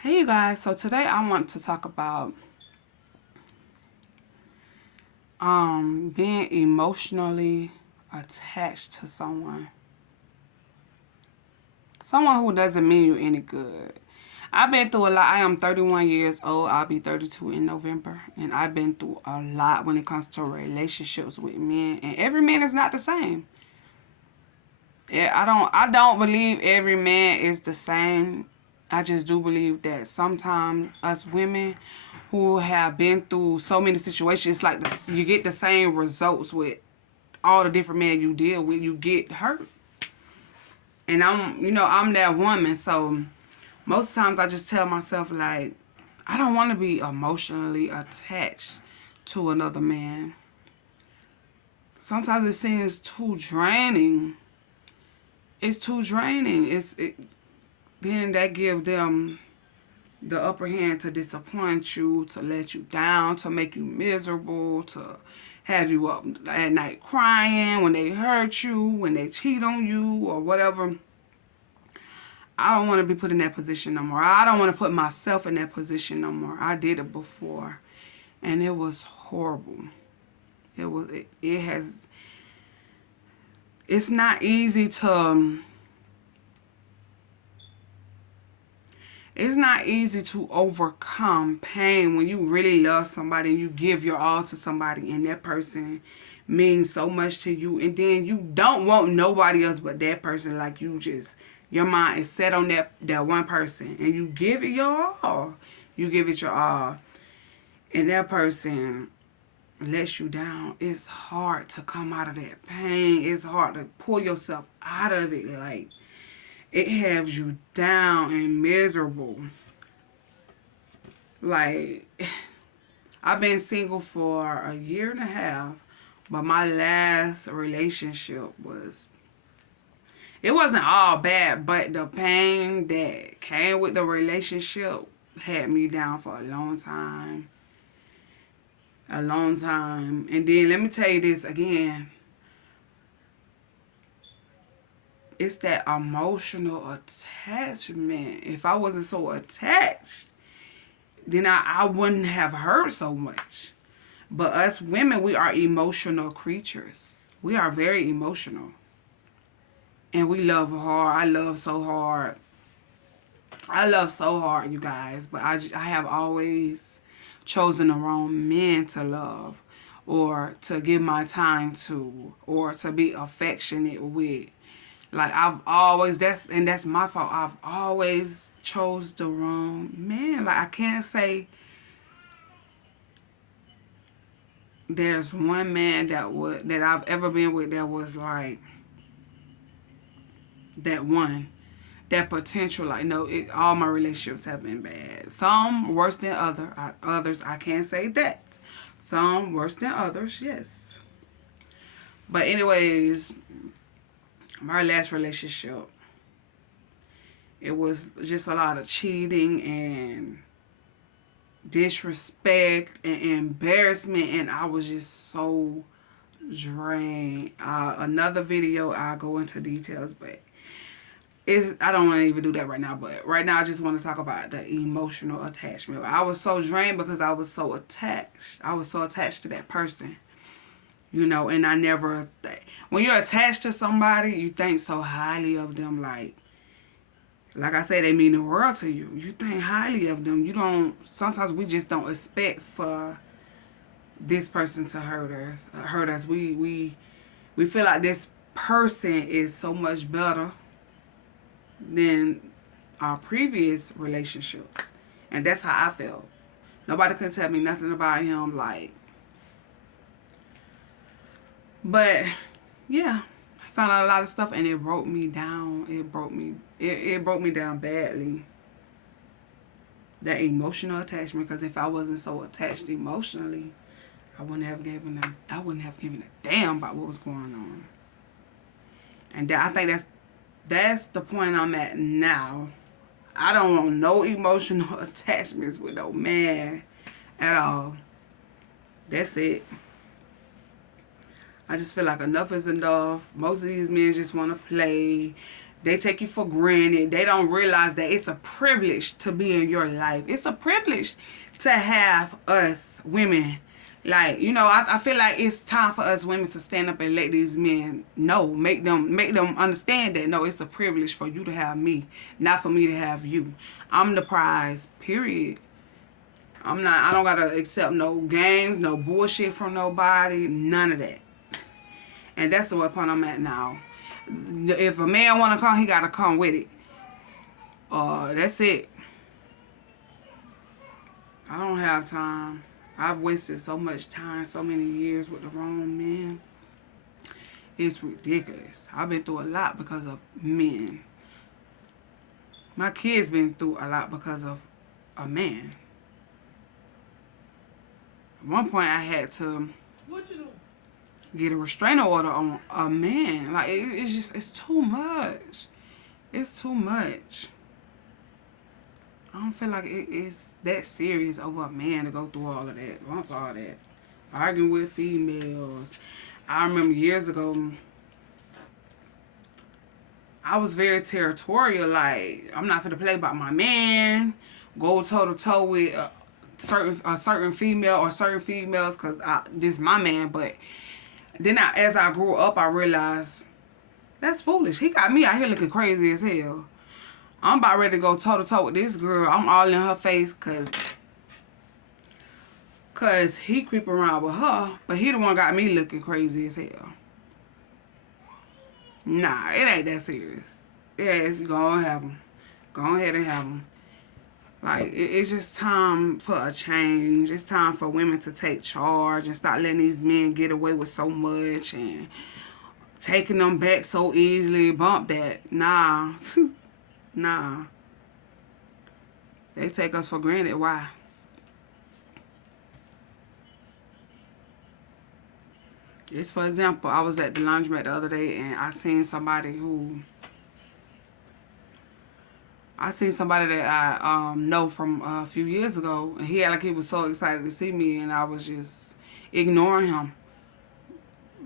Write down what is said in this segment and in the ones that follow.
Hey you guys, so today I want to talk about being emotionally attached to someone. Someone who doesn't mean you any good. I've been through a lot. I am 31 years old. I'll be 32 in November. And I've been through a lot when it comes to relationships with men. And every man is not the same. Yeah, I don't believe every man is the same. I just do believe that sometimes us women who have been through so many situations, it's like you get the same results with all the different men you deal with. You get hurt, and I'm that woman. So most times I just tell myself like, I don't want to be emotionally attached to another man. Sometimes it seems too draining. It's too draining. Then that gives them the upper hand to disappoint you, to let you down, to make you miserable, to have you up at night crying when they hurt you, when they cheat on you, or whatever. I don't want to be put in that position no more. I don't want to put myself in that position no more. I did it before, and it was horrible. It has. It's not easy to. It's not easy to overcome pain when you really love somebody and you give your all to somebody and that person means so much to you, and then you don't want nobody else but that person. Like, your mind is set on that one person and you give it your all. You give it your all, and that person lets you down. It's hard to come out of that pain. It's hard to pull yourself out of it. Like, it has you down and miserable. Like, I've been single for a year and a half, but my last relationship it wasn't all bad, but the pain that came with the relationship had me down for a long time. A long time. And then let me tell you this again. It's that emotional attachment. If I wasn't so attached, then I wouldn't have hurt so much. But us women, we are emotional creatures. We are very emotional. And we love hard. I love so hard. I love so hard, you guys. But I have always chosen the wrong men to love, or to give my time to, or to be affectionate with. Like, that's my fault. I've always chose the wrong man. Like, I can't say there's one man that I've ever been with that was like that one, that potential. Like, no, all my relationships have been bad. Some worse than others. I can't say that. Some worse than others, yes. But anyways, my last relationship, it was just a lot of cheating and disrespect and embarrassment, and I was just so drained. Another video, I'll go into details, but I don't want to even do that right now. But right now, I just want to talk about the emotional attachment. I was so drained because I was so attached. I was so attached to that person, and I never. When you're attached to somebody, you think so highly of them. Like I said, they mean the world to you. You think highly of them. You don't. Sometimes we just don't expect for this person to hurt us. We feel like this person is so much better than our previous relationships, and that's how I felt. Nobody could tell me nothing about him. But yeah, I found out a lot of stuff, and it broke me down. It broke me down badly. That emotional attachment, because if I wasn't so attached emotionally, I wouldn't have given a damn about what was going on. And I think that's the point I'm at now. I don't want no emotional attachments with no man at all. That's it. I just feel like enough is enough. Most of these men just want to play. They take you for granted. They don't realize that it's a privilege to be in your life. It's a privilege to have us women. Like, you know, I feel like it's time for us women to stand up and let these men know, make them understand that no, it's a privilege for you to have me, not for me to have you. I'm the prize, period. I don't gotta accept no games, no bullshit from nobody, none of that. And that's the point I'm at now. If a man wanna come, he gotta come with it. That's it. I don't have time. I've wasted so much time, so many years with the wrong men. It's ridiculous. I've been through a lot because of men. My kids been through a lot because of a man. At one point, I had to get a restraining order on a man. Like, it's too much. It's too much. I don't feel like it's that serious over a man to go through all of that. Bump all that. Arguing with females. I remember years ago, I was very territorial. Like, I'm not finna play about my man. Go toe to toe with a certain female or certain females because this is my man. But then as I grew up, I realized that's foolish. He got me out here looking crazy as hell. I'm about ready to go toe to toe with this girl. I'm all in her face cause he creep around with her, but he the one got me looking crazy as hell. Nah, it ain't that serious. Yes, go on have him. Go ahead and have him. Like, it's just time for a change. It's time for women to take charge and stop letting these men get away with so much and taking them back so easily. Bump that. Nah. Nah. They take us for granted. Why? Just for example, I was at the laundromat the other day and I seen somebody that I know from a few years ago, and he was so excited to see me, and I was just ignoring him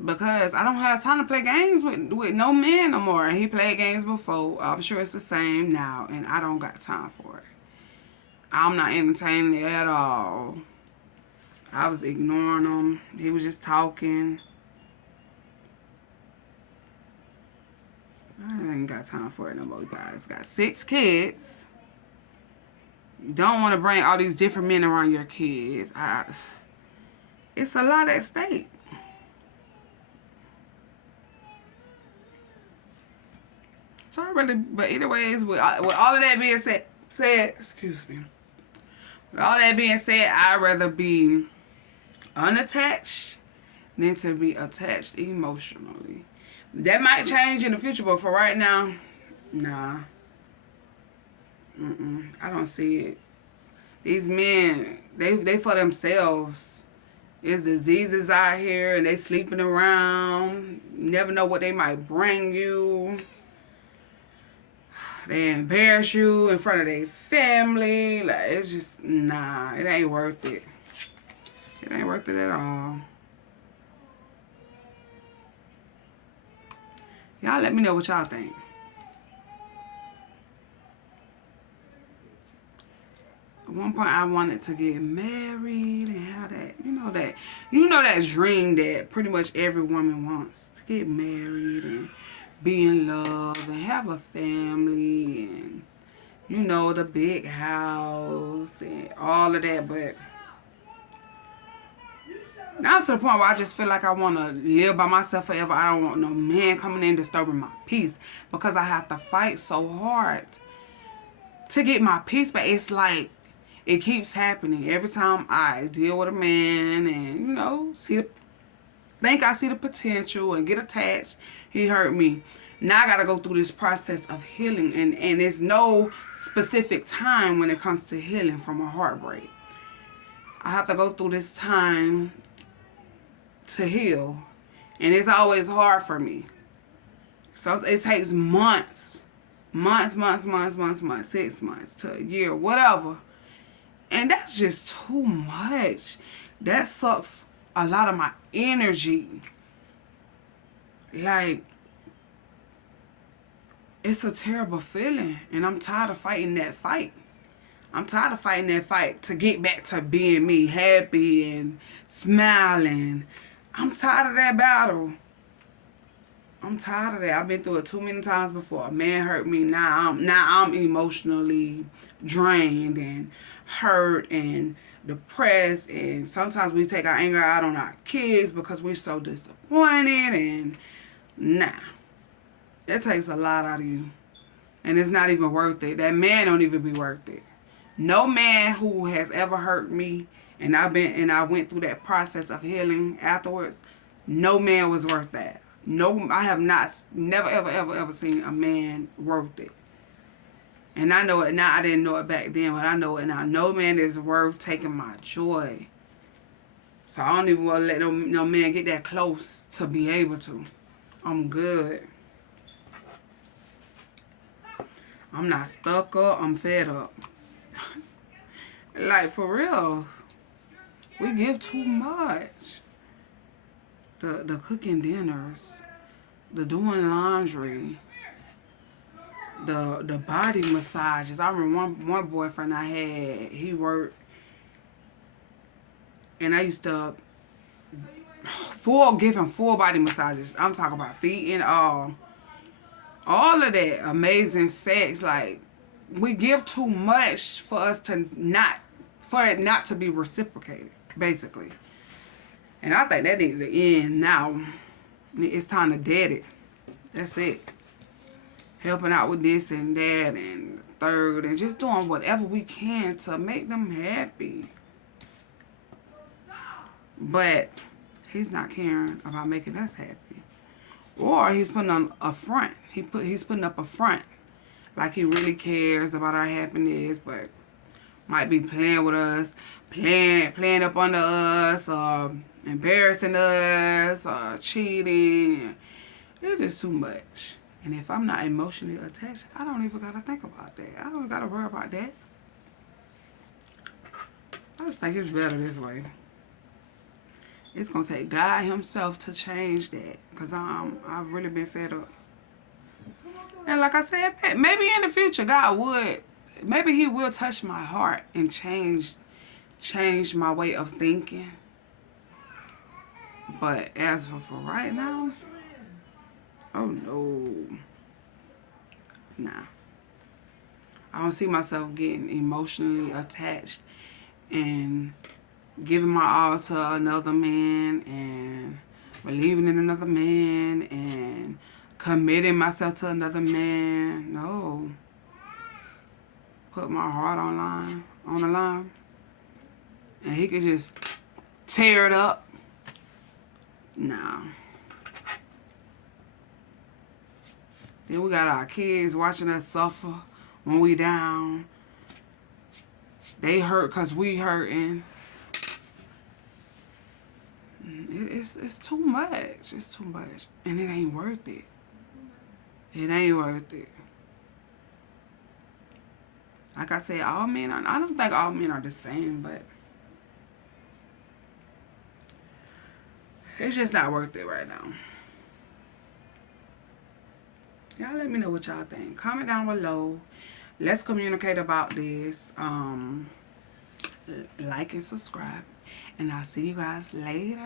because I don't have time to play games with no man no more. And he played games before. I'm sure it's the same now, and I don't got time for it. I'm not entertaining it at all. I was ignoring him. He was just talking. I ain't got time for it no more, guys. Got 6 kids. You don't want to bring all these different men around your kids. It's a lot at stake. So but anyways, with all of that being said, excuse me. With all that being said, I'd rather be unattached than to be attached emotionally. That might change in the future, but for right now, nah. I don't see it. These men, they for themselves. There's diseases out here, and they sleeping around. You never know what they might bring you. They embarrass you in front of their family. Like, it's just, nah, it ain't worth it. It ain't worth it at all. Y'all let me know what y'all think. At one point I wanted to get married and have that, you know that dream that pretty much every woman wants. To get married and be in love and have a family and, the big house and all of that. But now to the point where I just feel like I want to live by myself forever. I don't want no man coming in disturbing my peace because I have to fight so hard to get my peace. But it's like it keeps happening every time I deal with a man and, think I see the potential and get attached. He hurt me. Now I got to go through this process of healing. And there's no specific time when it comes to healing from a heartbreak. I have to go through this time to heal. And it's always hard for me. So it takes months. Months, 6 months to a year, whatever. And that's just too much. That sucks a lot of my energy. Like, it's a terrible feeling. And I'm tired of fighting that fight. I'm tired of fighting that fight to get back to being me, happy and smiling. I'm tired of that battle. I'm tired of that. I've been through it too many times before. A man hurt me. Now I'm emotionally drained and hurt and depressed. And sometimes we take our anger out on our kids because we're so disappointed. And nah, that takes a lot out of you. And it's not even worth it. That man don't even be worth it. No man who has ever hurt me, and I went through that process of healing afterwards, no man was worth that. No, I have never, ever seen a man worth it. And I know it now. I didn't know it back then, but I know it now. No man is worth taking my joy. So I don't even want to let no man get that close to be able to. I'm good. I'm not stuck up. I'm fed up. Like, for real. We give too much. The cooking dinners. The doing laundry. The body massages. I remember one boyfriend I had, he worked. And I used to give him full body massages. I'm talking about feet and all. All of that amazing sex. Like, we give too much for it not to be reciprocated, basically. And I think that needs to end now. It's time to dead it. That's it. Helping out with this and that and third and just doing whatever we can to make them happy. But he's not caring about making us happy. Or he's putting on a front. He's putting up a front. Like he really cares about our happiness, but might be playing with us, playing up under us, or embarrassing us, or cheating. It's just too much. And if I'm not emotionally attached, I don't even gotta think about that. I don't gotta worry about that. I just think it's better this way. It's gonna take God himself to change that. Because I've really been fed up. And like I said, maybe in the future God would. Maybe he will touch my heart and change my way of thinking. But as for right now, oh no. Nah. I don't see myself getting emotionally attached and giving my all to another man and believing in another man and committing myself to another man. No. Put my heart on the line. And he could just tear it up. Nah. Then we got our kids watching us suffer when we down. They hurt because we hurting. It's too much. It's too much. And it ain't worth it. It ain't worth it. Like I said, I don't think all men are the same, but it's just not worth it right now. Y'all let me know what y'all think. Comment down below. Let's communicate about this. Like and subscribe. And I'll see you guys later.